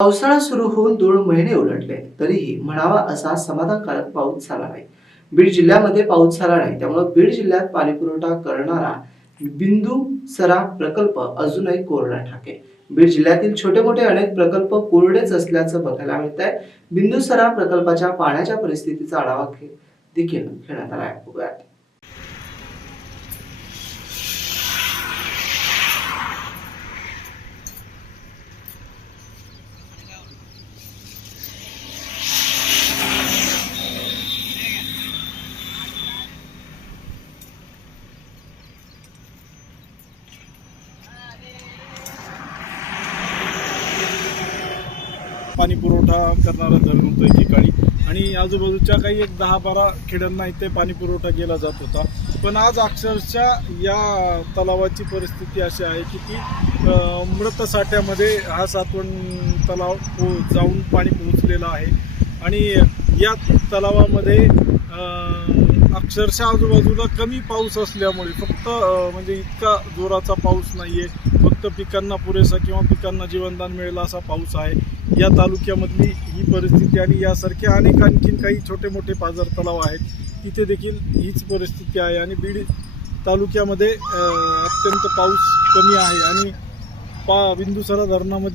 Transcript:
पावसाळा सुरू होऊन दोन महिने उलटले तरीही म्हणावा असा समाधानकारक पाऊस झाला नाही. बीड जिल्ह्यामध्ये पाऊस झाला नाही त्यामुळे बीड जिल्ह्यात पाणीपुरवठा करणारा बिंदू सरा प्रकल्प अजूनही कोरडा ठाके. बीड जिल्ह्यातील छोटे मोठे अनेक प्रकल्प कोरडेच असल्याचं बघायला मिळत आहे बिंदू सरा प्रकल्पाच्या पाण्याच्या परिस्थितीचा आढावा देखील घेण्यात आला आहे पाणी पुरवठा करणारं धरण होतं एकेकाळी आणि आजूबाजूच्या काही एक दहा बारा खेड्यांना इथे पाणी पुरवठा केला जात होता. पण आज अक्षरशः या तलावाची परिस्थिती अशी आहे की ती मृतसाठ्यामध्ये मृत साठ्यामध्ये हा सातवण तलाव पो- जाऊन पाणी पोहोचलेलं आहे. आणि या तलावामध्ये अक्षरशः आजूबाजूला कमी पाऊस असल्यामुळे फक्त म्हणजे इतका जोराचा पाऊस नाही आहे फक्त पिकांना पुरेसा किंवा पिकांना जीवनदान मिळेल असा पाऊस आहे. या तालुक्यामधली ही परिस्थिती आणि यासारख्या अनेक आणखीन काही छोटे मोठे पाझर तलाव आहेत तिथे देखील हीच परिस्थिती आहे. आणि बीड तालुक्यामध्ये अत्यंत पाऊस कमी आहे. आणि पा बिंदुसरा धरणामध्ये